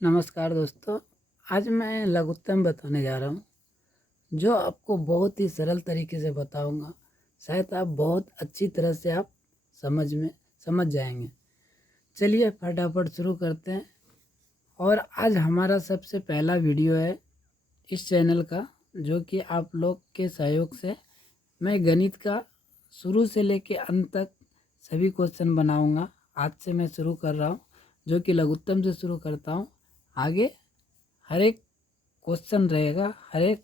नमस्कार दोस्तों। आज मैं लघुत्तम बताने जा रहा हूँ जो आपको बहुत ही सरल तरीके से बताऊंगा। शायद आप बहुत अच्छी तरह से आप समझ जाएंगे। चलिए फटाफट शुरू करते हैं। और आज हमारा सबसे पहला वीडियो है इस चैनल का, जो कि आप लोग के सहयोग से मैं गणित का शुरू से लेके अंत तक सभी क्वेश्चन बनाऊंगा। आज से मैं शुरू कर रहा हूँ, जो कि लघुत्तम से शुरू करता हूँ। आगे हर एक क्वेश्चन रहेगा, हर एक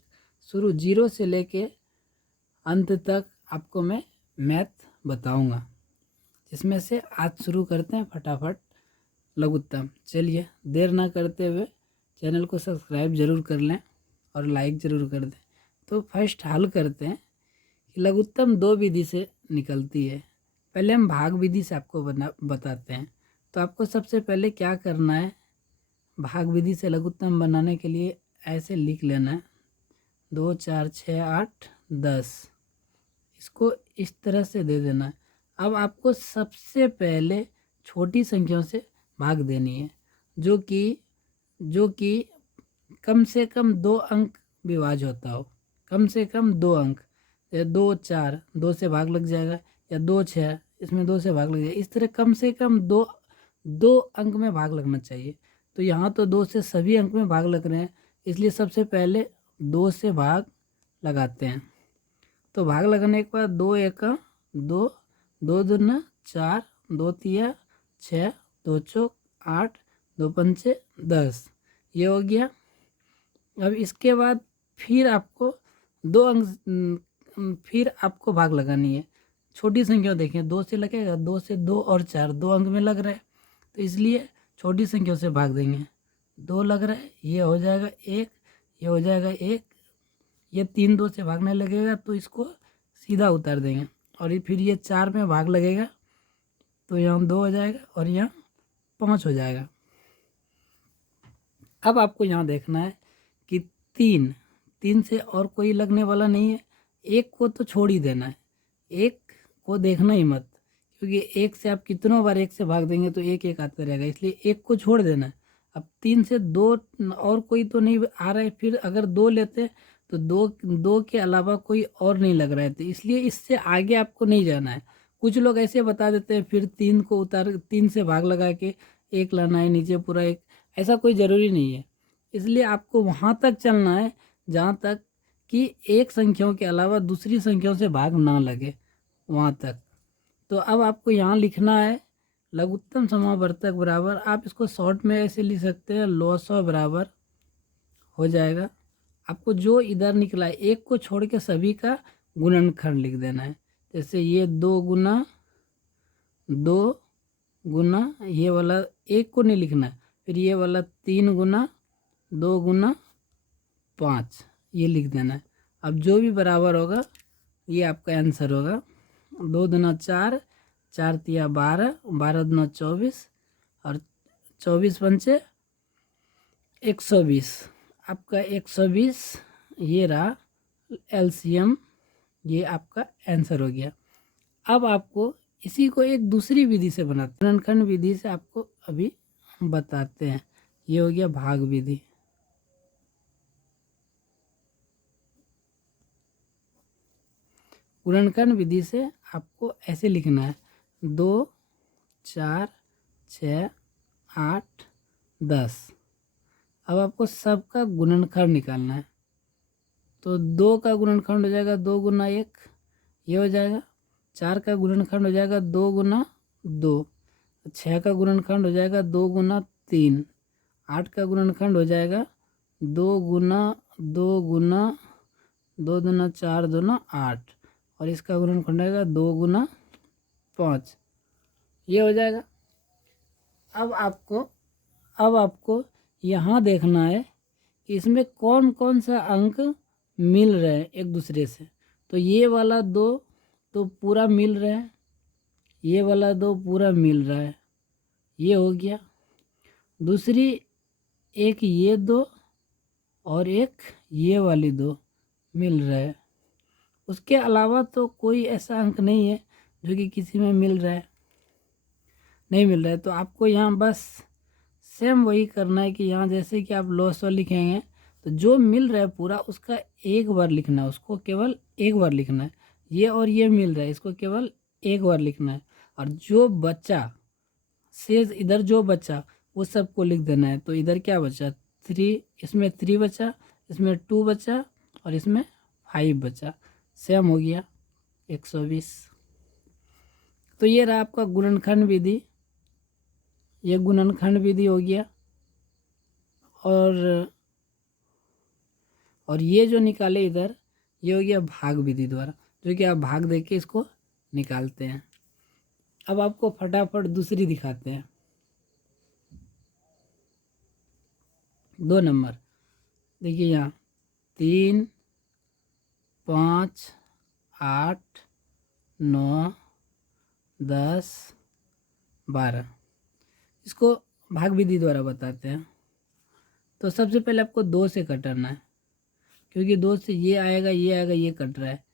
शुरू जीरो से लेके अंत तक आपको मैं मैथ बताऊंगा। जिसमें से आज शुरू करते हैं फटाफट लघुत्तम। चलिए देर ना करते हुए चैनल को सब्सक्राइब ज़रूर कर लें और लाइक ज़रूर कर दें। तो फर्स्ट हल करते हैं कि लघुत्तम दो विधि से निकलती है। पहले हम भाग विधि से आपको बताते हैं। तो आपको सबसे पहले क्या करना है, भाग विधि से लघुत्तम बनाने के लिए ऐसे लिख लेना है 2 4 6 8 10। इसको इस तरह से दे देना है। अब आपको सबसे पहले छोटी संख्याओं से भाग देनी है, जो कि कम से कम 2 अंक विभाज्य होता हो। कम से कम 2 अंक, या 2 4 2 से भाग लग जाएगा, या 2 6 इसमें 2 से भाग लग जाएगा। इस तरह कम से कम दो अंक में भाग लगना चाहिए। तो यहाँ तो 2 से सभी अंक में भाग लग रहे हैं, इसलिए सबसे पहले 2 से भाग लगाते हैं। तो भाग लगाने के बाद 2 1 2, 2 दूना 4, 2 तिया 6, 2 चौक 8, 2 पंचे 10। ये हो गया। अब इसके बाद फिर आपको 2 अंक फिर आपको भाग लगानी है। छोटी संख्या देखें, 2 से लगेगा, 2 से 2 और 4 2 अंक में लग रहा है, तो इसलिए छोटी संख्या से भाग देंगे। 2 लग रहा है, ये हो जाएगा 1, ये हो जाएगा 1, ये 3 2 से भागने लगेगा तो इसको सीधा उतार देंगे। और फिर ये 4 में भाग लगेगा तो यहाँ 2 हो जाएगा और यहाँ 5 हो जाएगा। अब आपको यहाँ देखना है कि 3 से और कोई लगने वाला नहीं है। 1 को तो छोड़ ही देना है, 1 को देखना ही मत, क्योंकि 1 से आप कितनों बार 1 से भाग देंगे तो 1 1 आता रहेगा, इसलिए 1 को छोड़ देना है। अब 3 से 2 और कोई तो नहीं आ रहा है, फिर अगर 2 लेते तो 2 के अलावा कोई और नहीं लग रहा है, तो इसलिए इससे आगे आपको नहीं जाना है। कुछ लोग ऐसे बता देते हैं फिर 3 से भाग लगा के 1 लाना है नीचे पूरा 1, ऐसा कोई ज़रूरी नहीं है। इसलिए आपको वहाँ तक चलना है जहाँ तक कि एक संख्याओं के अलावा दूसरी संख्याओं से भाग ना लगे, वहाँ तक। तो अब आपको यहाँ लिखना है लघुत्तम समावर्तक बराबर, आप इसको शॉर्ट में ऐसे लिख सकते हैं, लॉसव बराबर हो जाएगा। आपको जो इधर निकला है 1 को छोड़ के सभी का गुणनखंड लिख देना है। जैसे ये 2 गुना ये वाला 1 को नहीं लिखना है, फिर ये वाला 3 गुना 2 गुना 5 ये लिख देना है। अब जो भी बराबर होगा ये आपका आंसर होगा। 2 दूना 4, 4 तिया 12, 12 दूना 24 और 24 पंचे 120। आपका 120 ये रहा एलसीएम, ये आपका आंसर हो गया। अब आपको इसी को एक दूसरी विधि से बनाते हैं, गुणनखंड विधि से आपको अभी बताते हैं। ये हो गया भाग विधि। गुणनखंड विधि से आपको ऐसे लिखना है 2 4 6 8 10। अब आपको सबका गुणनखंड निकालना है। तो 2 का गुणनखंड हो जाएगा 2 गुना 1, ये हो जाएगा। 4 का गुणनखंड हो जाएगा 2 गुना 2। 6 का गुणनखंड हो जाएगा 2 गुना 3। 8 का गुणनखंड हो जाएगा 2 गुना 2 गुना 2 दूना 4 दूना 8, और इसका गुणनखंड होगा 2 गुना 5, ये हो जाएगा। अब आपको यहाँ देखना है कि इसमें कौन कौन सा अंक मिल रहे हैं एक दूसरे से। तो ये वाला 2 तो पूरा मिल रहा है, ये वाला 2 पूरा मिल रहा है, ये हो गया। दूसरी एक ये 2 और एक ये वाली 2 मिल रहा है। उसके अलावा तो कोई ऐसा अंक नहीं है जो कि किसी में मिल रहा है, नहीं मिल रहा है। तो आपको यहाँ बस सेम वही करना है कि यहाँ जैसे कि आप लॉस लिखेंगे तो जो मिल रहा है पूरा उसका एक बार लिखना है, उसको केवल एक बार लिखना है। ये और ये मिल रहा है, इसको केवल एक बार लिखना है। और जो बचा शेष इधर जो बचा वो सबको लिख देना है। तो इधर क्या बचा 3, इसमें 3 बचा, इसमें 2 बचा और इसमें 5 बचा। सेम हो गया 120। तो ये रहा आपका गुणनखंड विधि, ये गुणनखंड विधि हो गया। और ये जो निकाले इधर ये हो गया भाग विधि द्वारा, जो कि आप भाग दे के इसको निकालते हैं। अब आपको फटाफट दूसरी दिखाते हैं। 2 नंबर देखिए यहाँ 3, 5, 8, 9, 10, 12 इसको भाग विधि द्वारा बताते हैं। तो सबसे पहले आपको 2 से कटना है, क्योंकि 2 से ये आएगा ये आएगा, ये कट रहा है।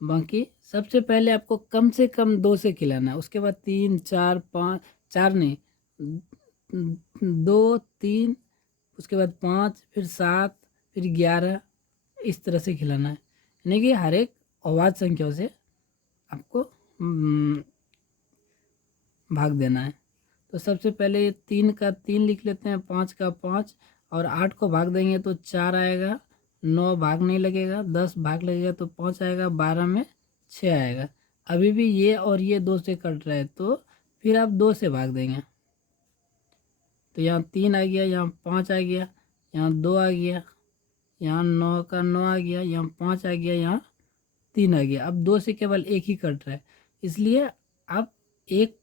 बाकी सबसे पहले आपको कम से कम 2 से खिलाना है, उसके बाद 3, 4, 5, 4 नहीं 2, 3, उसके बाद 5, फिर 7, फिर 11, इस तरह से खिलाना है। यानी कि हर एक अवाज संख्याओं से आपको भाग देना है। तो सबसे पहले 3 का 3 लिख लेते हैं, 5 का 5 और 8 को भाग देंगे तो 4 आएगा, 9 भाग नहीं लगेगा, 10 भाग लगेगा तो 5 आएगा, 12 में 6 आएगा। अभी भी ये और ये 2 से कट रहा है तो फिर आप 2 से भाग देंगे। तो यहाँ 3 आ गया, यहाँ 5 आ गया, यहाँ 2 आ गया, यहाँ 9 का 9 आ गया, यहाँ 5 आ गया, यहाँ 3 आ गया। अब 2 से केवल एक ही कट रहा है, इसलिए आप एक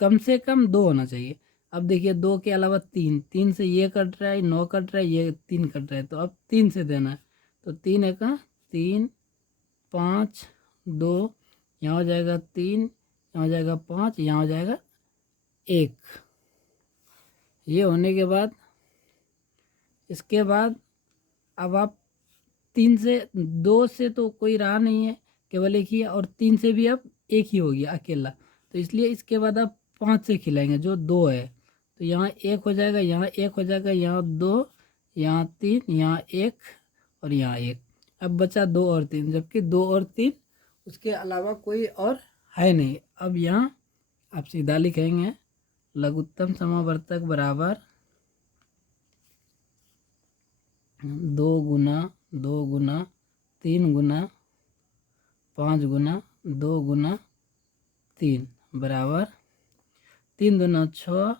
कम से कम 2 होना चाहिए। अब देखिए 2 के अलावा 3, 3 से ये कट रहा है, 9 कट रहा है, ये 3 कट रहा है, तो अब 3 से देना है। तो 3 एक 3, 5, 2, यहाँ हो जाएगा 3, यहाँ हो जाएगा 5, यहाँ हो जाएगा 1। ये होने के बाद इसके बाद अब आप 3 से 2 से तो कोई रहा नहीं है, केवल एक ही है, और 3 से भी अब एक ही हो गया अकेला। तो इसलिए इसके बाद आप 5 से खिलाएंगे जो 2 है। तो यहाँ 1 हो जाएगा, यहाँ 1 हो जाएगा, यहाँ 2, यहाँ 3, यहाँ 1 और यहाँ 1। अब बचा 2 और 3, जबकि 2 और 3 उसके अलावा कोई और है नहीं। अब यहाँ आप सीधा लिखेंगे लघुत्तम समावर्तक बराबर 2 गुना 2 गुना 3 गुना 5 गुना 2 गुना 3 बराबर 3 दूना 6,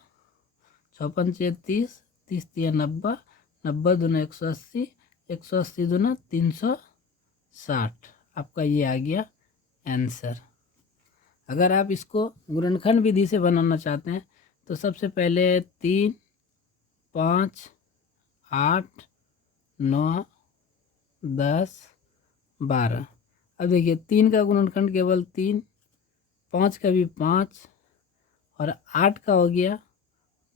6 पंचे 30, 30 तिया 90, 90 दूना 180, 180 दूना 360। आपका ये आ गया आंसर। अगर आप इसको गुणनखंड विधि से बनाना चाहते हैं तो सबसे पहले 3, 5, 8, 9, 10, 12। अब देखिए 3 का गुणनखंड केवल 3, 5 का भी 5 और 8 का हो गया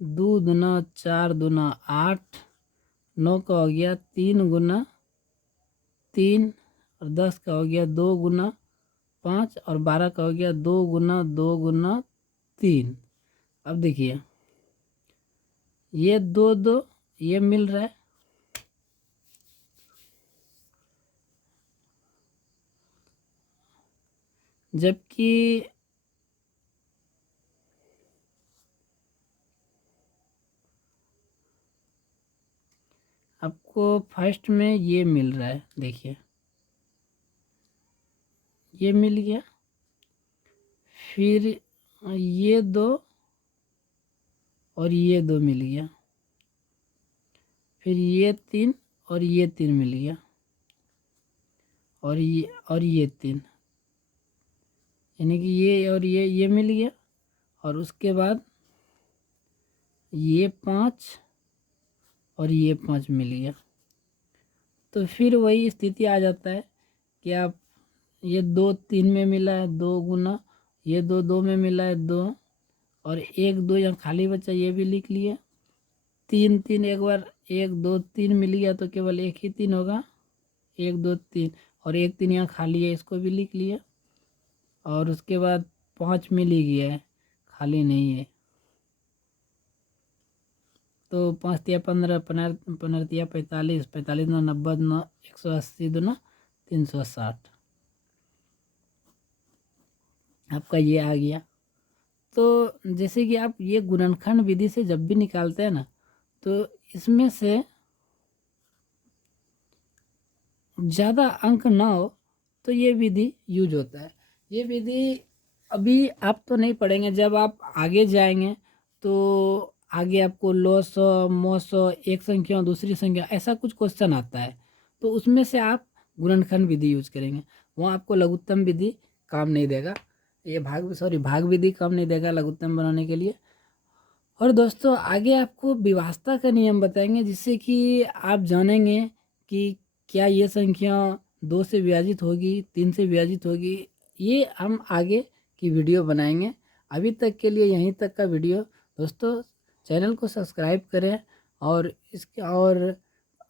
2 दूना 4 दूना 8, 9 का हो गया 3 गुना 3 और 10 का हो गया 2 गुना 5 और 12 का हो गया 2 गुना 2 गुना 3। अब देखिए ये 2 2 ये मिल रहा है, जबकि आपको फर्स्ट में ये मिल रहा है। देखिए ये मिल गया, फिर ये 2 और ये 2 मिल गया, फिर ये 3 और ये 3 मिल गया, और ये 3, यानी कि ये और ये मिल गया। और उसके बाद ये 5 और ये 5 मिल गया। तो फिर वही स्थिति आ जाता है कि आप ये 2 3 में मिला है 2 गुना, ये 2 2 में मिला है 2 और 1 2 यहाँ खाली बचा, ये भी लिख लिए। 3 3 एक बार 1 2 3 मिल गया तो केवल एक ही 3 होगा, 1 2 3, और 1 3 यहाँ खाली है, इसको भी लिख लिया। और उसके बाद 5 मिल ही गया है, खाली नहीं है। तो 5 तिया 15, 15 तिया 45, 45 दूना 90, दूना 180, दूना 360 आपका ये आ गया। तो जैसे कि आप ये गुणनखंड विधि से जब भी निकालते हैं ना, तो इसमें से ज़्यादा अंक ना हो तो ये विधि यूज होता है। ये विधि अभी आप तो नहीं पढ़ेंगे, जब आप आगे जाएंगे तो आगे आपको लॉसो, मोसो, एक संख्या दूसरी संख्या ऐसा कुछ क्वेश्चन आता है, तो उसमें से आप गुणनखंड विधि यूज करेंगे। वहाँ आपको लघुत्तम विधि काम नहीं देगा, ये भाग विधि काम नहीं देगा लघुत्तम बनाने के लिए। और दोस्तों आगे आपको विभाज्यता का नियम बताएंगे, जिससे कि आप जानेंगे कि क्या ये संख्या 2 से विभाजित होगी, 3 से विभाजित होगी। ये हम आगे की वीडियो बनाएंगे। अभी तक के लिए यहीं तक का वीडियो। दोस्तों चैनल को सब्सक्राइब करें और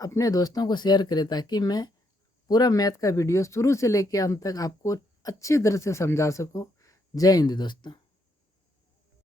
अपने दोस्तों को शेयर करें, ताकि मैं पूरा मैथ का वीडियो शुरू से लेकर अंत तक आपको अच्छी तरह से समझा सकूं। जय हिंद दोस्तों।